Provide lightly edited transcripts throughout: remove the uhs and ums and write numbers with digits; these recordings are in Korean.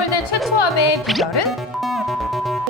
서울대 최초합의 비결은?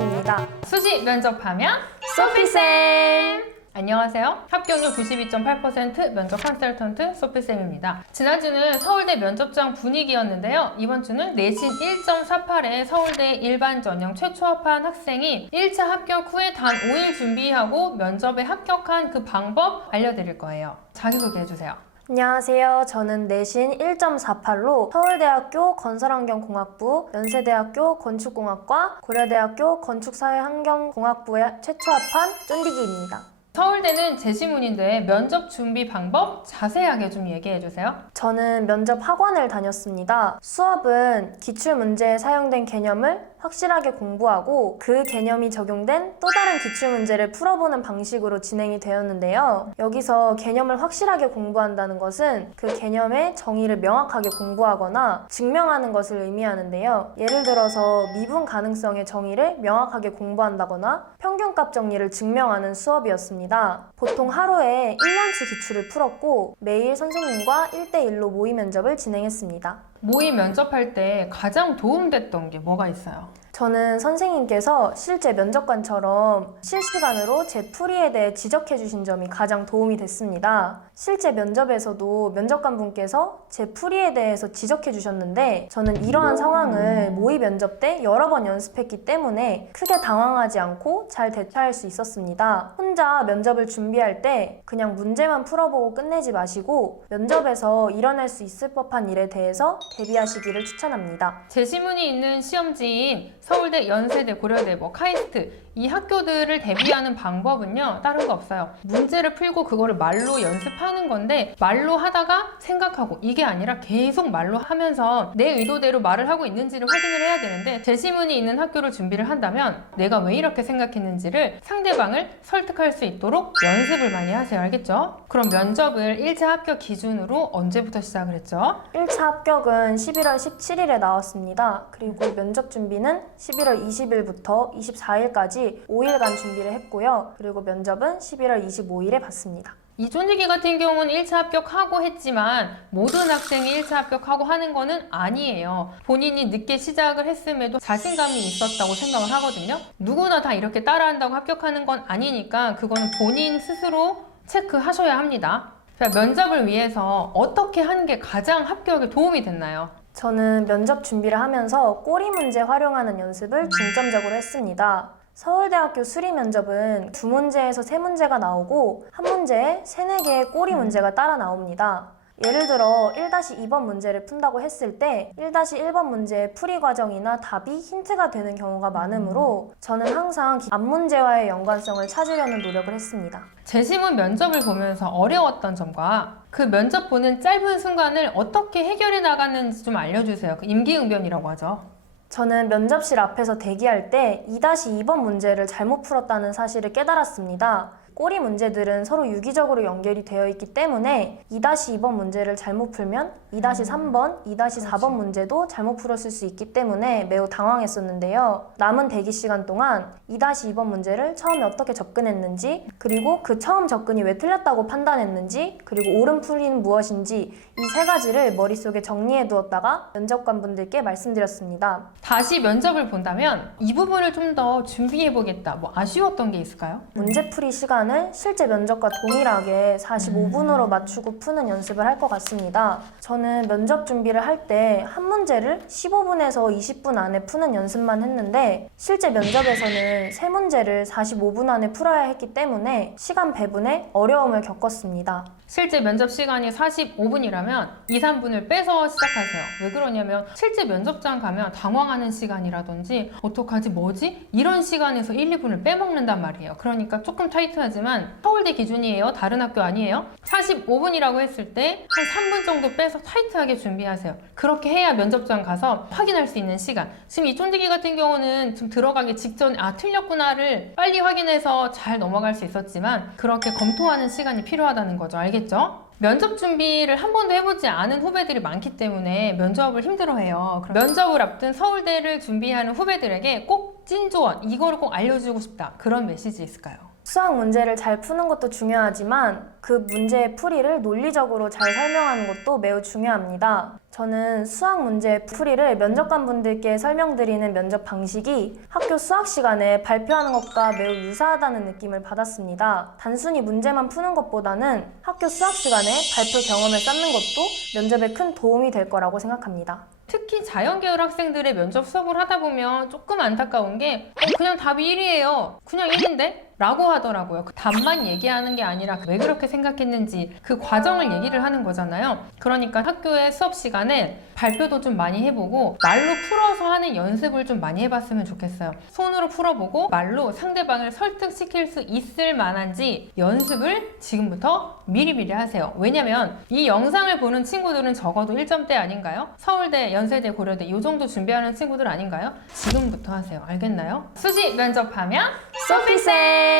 입니다. 수시 면접하면 소피쌤! 안녕하세요. 합격률 92.8% 면접 컨설턴트 소피쌤입니다. 지난주는 서울대 면접장 분위기였는데요. 이번 주는 내신 1.48에 서울대 일반 전형 최초합한 학생이 1차 합격 후에 단 5일 준비하고 면접에 합격한 그 방법 알려드릴 거예요. 자기소개해주세요. 안녕하세요. 저는 내신 1.48로 서울대학교 건설환경공학부, 연세대학교 건축공학과, 고려대학교 건축사회환경공학부에 최초합한 쫀디기입니다. 서울대는 제시문인데 면접 준비 방법 자세하게 좀 얘기해주세요. 저는 면접 학원을 다녔습니다. 수업은 기출문제에 사용된 개념을 확실하게 공부하고 그 개념이 적용된 또 다른 기출문제를 풀어보는 방식으로 진행이 되었는데요. 여기서 개념을 확실하게 공부한다는 것은 그 개념의 정의를 명확하게 공부하거나 증명하는 것을 의미하는데요. 예를 들어서 미분 가능성의 정의를 명확하게 공부한다거나 평균값 정리를 증명하는 수업이었습니다. 보통 하루에 1년치 기출을 풀었고 매일 선생님과 1대1로 모의 면접을 진행했습니다. 모의 면접할 때 가장 도움됐던 게 뭐가 있어요? 저는 선생님께서 실제 면접관처럼 실시간으로 제 풀이에 대해 지적해 주신 점이 가장 도움이 됐습니다. 실제 면접에서도 면접관분께서 제 풀이에 대해서 지적해 주셨는데 저는 이러한 상황을 모의 면접 때 여러 번 연습했기 때문에 크게 당황하지 않고 잘 대처할 수 있었습니다. 혼자 면접을 준비할 때 그냥 문제만 풀어보고 끝내지 마시고 면접에서 일어날 수 있을 법한 일에 대해서 대비하시기를 추천합니다. 제시문이 있는 시험지인 서울대, 연세대, 고려대, 카이스트 이 학교들을 대비하는 방법은요 다른 거 없어요. 문제를 풀고 그거를 말로 연습하는 건데 말로 하다가 생각하고 이게 아니라 계속 말로 하면서 내 의도대로 말을 하고 있는지를 확인을 해야 되는데 제시문이 있는 학교를 준비를 한다면 내가 왜 이렇게 생각했는지를 상대방을 설득할 수 있도록 연습을 많이 하세요. 알겠죠? 그럼 면접을 1차 합격 기준으로 언제부터 시작을 했죠? 1차 합격은 11월 17일에 나왔습니다. 그리고 면접 준비는 11월 20일부터 24일까지 5일간 준비를 했고요. 그리고 면접은 11월 25일에 봤습니다. 이 쫀디기 같은 경우는 1차 합격하고 했지만 모든 학생이 1차 합격하고 하는 거는 아니에요. 본인이 늦게 시작을 했음에도 자신감이 있었다고 생각을 하거든요. 누구나 다 이렇게 따라한다고 합격하는 건 아니니까 그거는 본인 스스로 체크하셔야 합니다. 자, 면접을 위해서 어떻게 하는 게 가장 합격에 도움이 됐나요? 저는 면접 준비를 하면서 꼬리 문제 활용하는 연습을 중점적으로 했습니다. 서울대학교 수리 면접은 2문제에서 3문제가 나오고 한 문제에 3-4개의 꼬리 문제가 따라 나옵니다. 예를 들어 1-2번 문제를 푼다고 했을 때 1-1번 문제의 풀이 과정이나 답이 힌트가 되는 경우가 많으므로 저는 항상 앞문제와의 연관성을 찾으려는 노력을 했습니다. 제시문 면접을 보면서 어려웠던 점과 그 면접 보는 짧은 순간을 어떻게 해결해 나갔는지 좀 알려주세요. 그 임기응변이라고 하죠. 저는 면접실 앞에서 대기할 때 2-2번 문제를 잘못 풀었다는 사실을 깨달았습니다. 꼬리 문제들은 서로 유기적으로 연결이 되어 있기 때문에 2-2번 문제를 잘못 풀면 2-3번, 2-4번 문제도 잘못 풀었을 수 있기 때문에 매우 당황했었는데요. 남은 대기 시간 동안 2-2번 문제를 처음에 어떻게 접근했는지, 그리고 그 처음 접근이 왜 틀렸다고 판단했는지, 그리고 옳은 풀이는 무엇인지 이 3가지를 머릿속에 정리해 두었다가 면접관분들께 말씀드렸습니다. 다시 면접을 본다면 이 부분을 좀 더 준비해 보겠다. 아쉬웠던 게 있을까요? 문제풀이 시간을 실제 면접과 동일하게 45분으로 맞추고 푸는 연습을 할 것 같습니다. 저는 면접 준비를 할 때 한 문제를 15분에서 20분 안에 푸는 연습만 했는데 실제 면접에서는 3문제를 45분 안에 풀어야 했기 때문에 시간 배분에 어려움을 겪었습니다. 실제 면접 시간이 45분이라면 2-3분을 빼서 시작하세요. 왜 그러냐면 실제 면접장 가면 당황하는 시간이라든지 어떡하지 뭐지? 이런 시간에서 1-2분을 빼먹는단 말이에요. 그러니까 조금 타이트하지만 서울대 기준이에요. 다른 학교 아니에요. 45분이라고 했을 때 한 3분 정도 빼서 타이트하게 준비하세요. 그렇게 해야 면접장 가서 확인할 수 있는 시간. 지금 이 쫀디기 같은 경우는 좀 들어가기 직전에 틀렸구나를 빨리 확인해서 잘 넘어갈 수 있었지만 그렇게 검토하는 시간이 필요하다는 거죠. 알겠죠? 면접 준비를 한 번도 해보지 않은 후배들이 많기 때문에 면접을 힘들어해요. 그럼 면접을 앞둔 서울대를 준비하는 후배들에게 꼭 찐조언, 이거를 꼭 알려주고 싶다. 그런 메시지 있을까요? 수학 문제를 잘 푸는 것도 중요하지만 그 문제의 풀이를 논리적으로 잘 설명하는 것도 매우 중요합니다. 저는 수학 문제 풀이를 면접관분들께 설명드리는 면접 방식이 학교 수학 시간에 발표하는 것과 매우 유사하다는 느낌을 받았습니다. 단순히 문제만 푸는 것보다는 학교 수학 시간에 발표 경험을 쌓는 것도 면접에 큰 도움이 될 거라고 생각합니다. 특히 자연계열 학생들의 면접 수업을 하다 보면 조금 안타까운 게 그냥 답이 1이에요. 그냥 1인데? 라고 하더라고요. 그 답만 얘기하는 게 아니라 왜 그렇게 생각했는지 그 과정을 얘기를 하는 거잖아요. 그러니까 학교의 수업 시간에 발표도 좀 많이 해보고 말로 풀어서 하는 연습을 좀 많이 해봤으면 좋겠어요. 손으로 풀어보고 말로 상대방을 설득시킬 수 있을 만한지 연습을 지금부터 미리미리 하세요. 왜냐면 이 영상을 보는 친구들은 적어도 1점대 아닌가요? 서울대, 연세대, 고려대 이 정도 준비하는 친구들 아닌가요? 지금부터 하세요. 알겠나요? 수시 면접하면 소피쌤!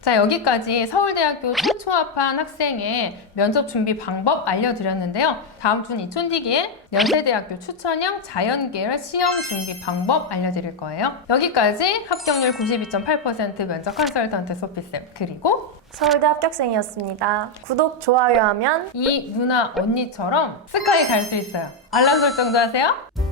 자, 여기까지 서울대학교 최초 합한 학생의 면접 준비 방법 알려드렸는데요. 다음 주는 이촌디기의 연세대학교 추천형 자연계열 시험 준비 방법 알려드릴 거예요. 여기까지 합격률 92.8% 면접 컨설턴트 소피쌤 그리고 서울대 합격생이었습니다. 구독, 좋아요 하면 이 누나 언니처럼 스카이 갈 수 있어요. 알람 설정도 하세요.